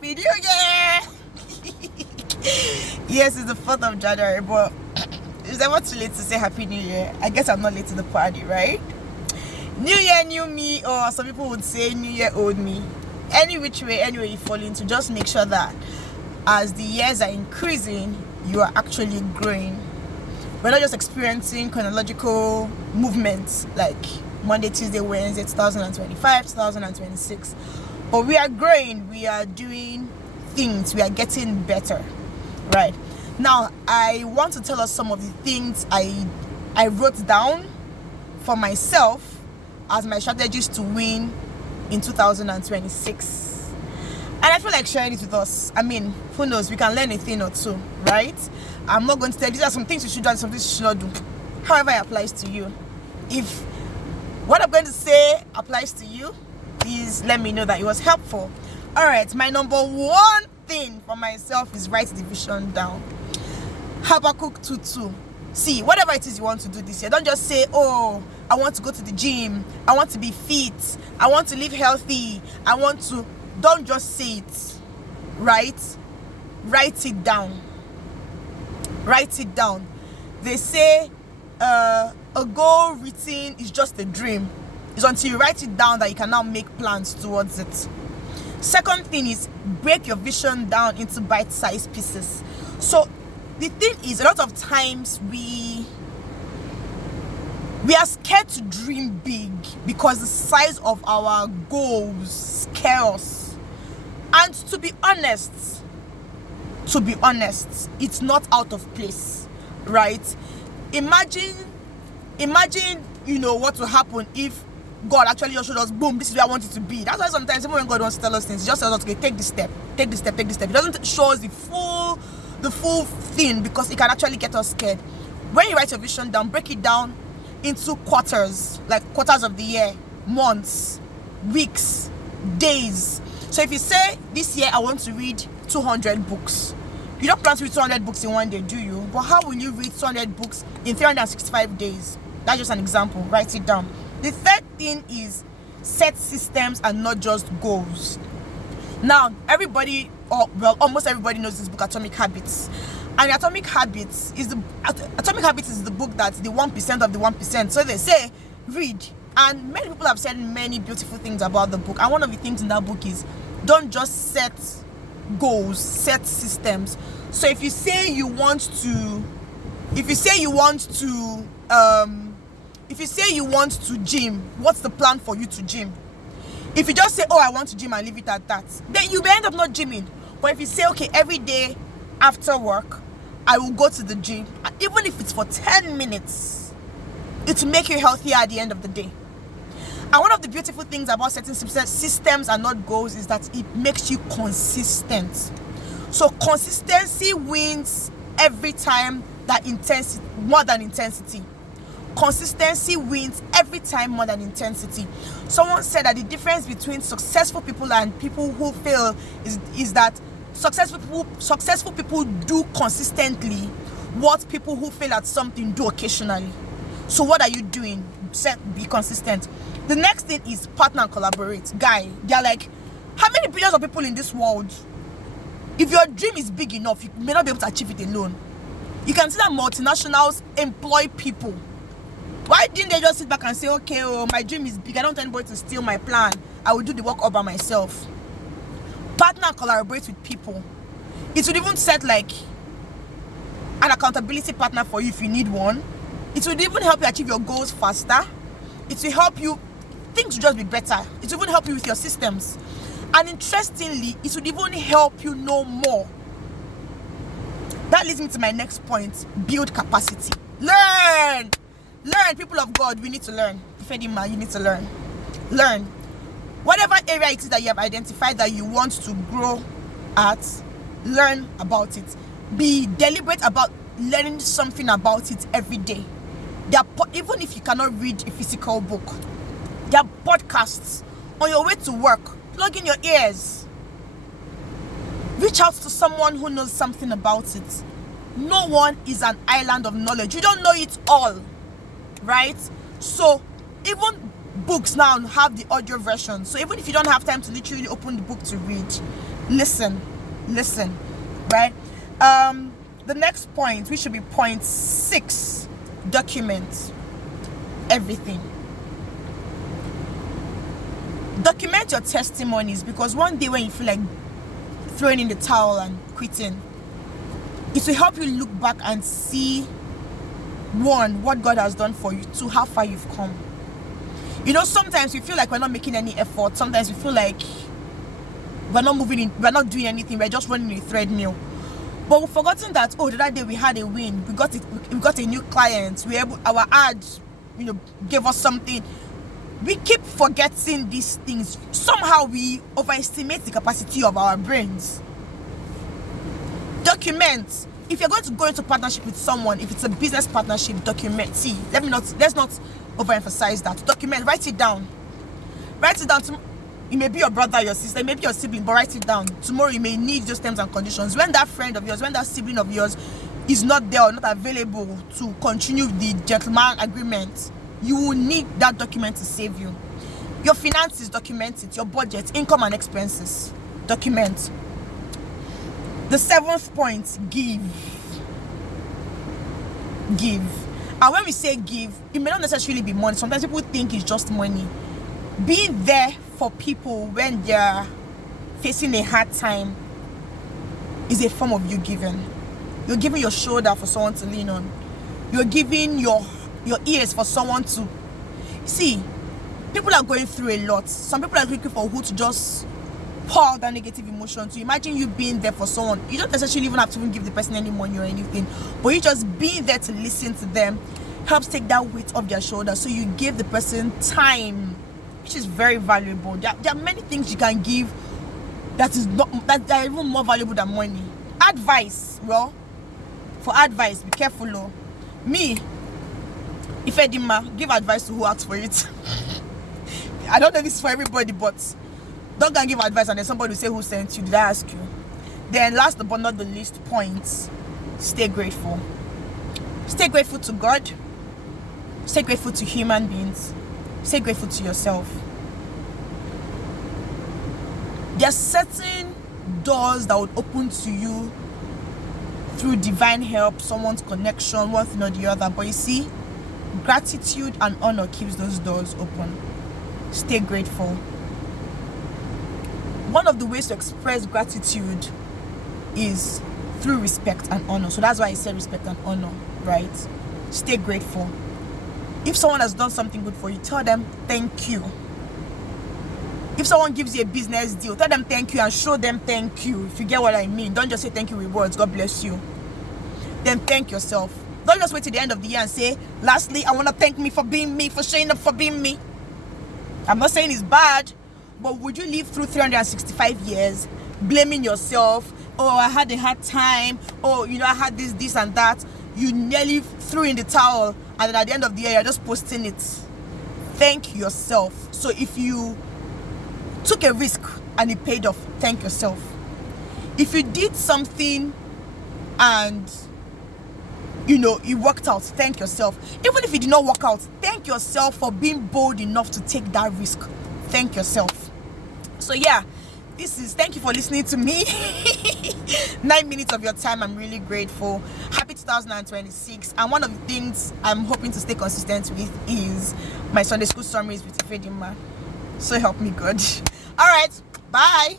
Happy New Year! Yes, it's the 4th of January, but it's never too late to say Happy New Year. I guess I'm not late to the party, right? New Year, new me, or some people would say New Year, old me. Any which way, anyway you fall into, just make sure that as the years are increasing, you are actually growing. We're not just experiencing chronological movements like Monday, Tuesday, Wednesday, 2025, 2026. But we are growing, we are doing things, we are getting better, right? Now, I want to tell us some of the things I wrote down for myself as my strategies to win in 2026. And I feel like sharing it with us. I mean, who knows, we can learn a thing or two, right? I'm not going to tell you, these are some things you should do and some things you should not do. However it applies to you. If what I'm going to say applies to you, please let me know that it was helpful. Alright, my number one thing for myself is write the vision down. Habakkuk 2:2. See, whatever it is you want to do this year, don't just say, oh, I want to go to the gym, I want to be fit, I want to live healthy, don't just say it, right? Write it down. Write it down. They say a goal written is just a dream. It's until you write it down that you can now make plans towards it. Second thing is break your vision down into bite-sized pieces. So the thing is, a lot of times we are scared to dream big because the size of our goals scare us. And to be honest, it's not out of place, right? Imagine, what will happen if God actually just showed us, boom, this is where I want it to be. That's why sometimes even when God wants to tell us things, he just tells us, okay, take this step. He doesn't show us the full thing because it can actually get us scared. When you write your vision down, break it down into quarters, like quarters of the year, months, weeks, days. So if you say this year I want to read 200 books, you don't plan to read 200 books in one day, do you? But how will you read 200 books in 365 days? That's just an example. Write it down. The third thing is set systems and not just goals. Now, almost everybody knows this book, Atomic Habits. And Atomic Habits is the book that's the 1% of the 1%. So they say, read. And many people have said many beautiful things about the book. And one of the things in that book is, don't just set goals, set systems. So if you say you want to gym, what's the plan for you to gym? If you just say, oh, I want to gym and leave it at that, then you may end up not gymming. But if you say, okay, every day after work, I will go to the gym, even if it's for 10 minutes, it will make you healthier at the end of the day. And one of the beautiful things about setting systems and not goals is that it makes you consistent. So consistency wins every time more than intensity. Consistency wins every time more than intensity. Someone said that the difference between successful people and people who fail is that successful people do consistently what people who fail at something do occasionally. So what are you doing? Be consistent. The next thing is partner and collaborate. Guy, they're like, how many billions of people in this world? If your dream is big enough, you may not be able to achieve it alone. You can see that multinationals employ people. Why didn't they just sit back and say, okay, my dream is big, I don't want anybody to steal my plan, I will do the work all by myself? Partner and collaborate with people. It would even set like an accountability partner for you if you need one. It would even help you achieve your goals faster. It will help you, things will just be better. It will even help you with your systems. And interestingly, it would even help you know more. That leads me to my next point, build capacity. Learn, people of God, we need to learn. Ifedima, you need to learn. Learn. Whatever area it is that you have identified that you want to grow at, learn about it. Be deliberate about learning something about it every day. Even if you cannot read a physical book, there are podcasts on your way to work. Plug in your ears. Reach out to someone who knows something about it. No one is an island of knowledge. You don't know it all, right? So even books now have the audio version, so even if you don't have time to literally open the book to read, listen, right? The next point, which should be point 6, document everything. Document your testimonies, because one day when you feel like throwing in the towel and quitting, it will help you look back and see, 1, what God has done for you, 2, how far you've come. You know, sometimes we feel like we're not making any effort. Sometimes we feel like we're not moving, we're not doing anything, we're just running a treadmill. But we've forgotten that, oh, the other day we had a win, we got a new client, our ad, gave us something. We keep forgetting these things. Somehow we overestimate the capacity of our brains. Document. If you're going to go into partnership with someone, if it's a business partnership, document. See, let's not overemphasize that. Document. Write it down. Write it down. It may be your brother, your sister, it may be your sibling, but write it down. Tomorrow you may need those terms and conditions. When that friend of yours, when that sibling of yours is not there or not available to continue the gentleman agreement, you will need that document to save you. Your finances, document it. Your budget, income and expenses, document. The 7th point, give. And when we say give, it may not necessarily be money. Sometimes people think it's just money. Being there for people when they're facing a hard time is a form of you giving. You're giving your shoulder for someone to lean on. You're giving your ears for someone to see. People are going through a lot. Some people are looking for who to just pour out that negative emotion. So imagine you being there for someone. You don't necessarily even have to even give the person any money or anything, but you just being there to listen to them helps take that weight off their shoulders. So you give the person time, which is very valuable. There are many things you can give that are even more valuable than money. Advice. Well, for advice, be careful. Oh. Me, if Edima, give advice to who asks for it. I don't know if this is for everybody, but don't go and give advice and then somebody will say, who sent you? Did I ask you? Then last but not the least point, stay grateful. Stay grateful to God. Stay grateful to human beings. Stay grateful to yourself. There are certain doors that would open to you through divine help, someone's connection, one thing or the other. But you see, gratitude and honor keeps those doors open. Stay grateful. One of the ways to express gratitude is through respect and honor. So that's why I say respect and honor, right? Stay grateful. If someone has done something good for you, tell them thank you. If someone gives you a business deal, tell them thank you and show them thank you. If you get what I mean, don't just say thank you with words, God bless you. Then thank yourself. Don't just wait till the end of the year and say, lastly, I want to thank me for being me, for showing up for being me. I'm not saying it's bad, but would you live through 365 years blaming yourself? Oh, I had a hard time. Oh, I had this and that. You nearly threw in the towel, and then at the end of the year, you're just posting it. Thank yourself. So if you took a risk and it paid off, thank yourself. If you did something and it worked out, thank yourself. Even if it did not work out, thank yourself for being bold enough to take that risk. Thank yourself. So yeah, thank you for listening to me. 9 minutes of your time. I'm really grateful. Happy 2026. And one of the things I'm hoping to stay consistent with is my Sunday school summaries with Ifedima. So help me God. All right, bye.